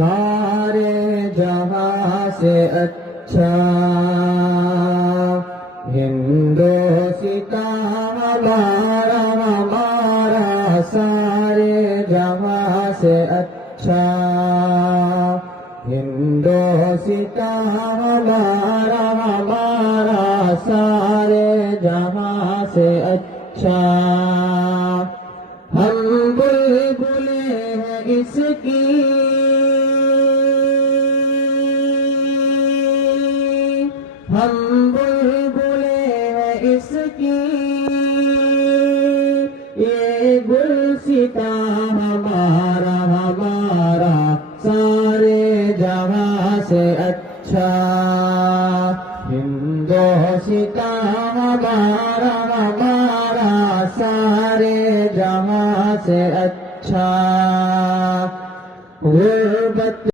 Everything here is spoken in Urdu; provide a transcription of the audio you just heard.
سارے جہاں سے اچھا ہندوستان ہمارا ہمارا سارے جہاں سے اچھا ہندوستان ہمارا ہمارا سارے جہاں سے اچھا ہم بلبلیں ہیں اس کی ہم بلبلیں ہیں اس کی یہ گلستان ہمارا ہمارا سارے جہاں سے اچھا ہندوستان ہمارا ہمارا سارے جہاں سے اچھا غربت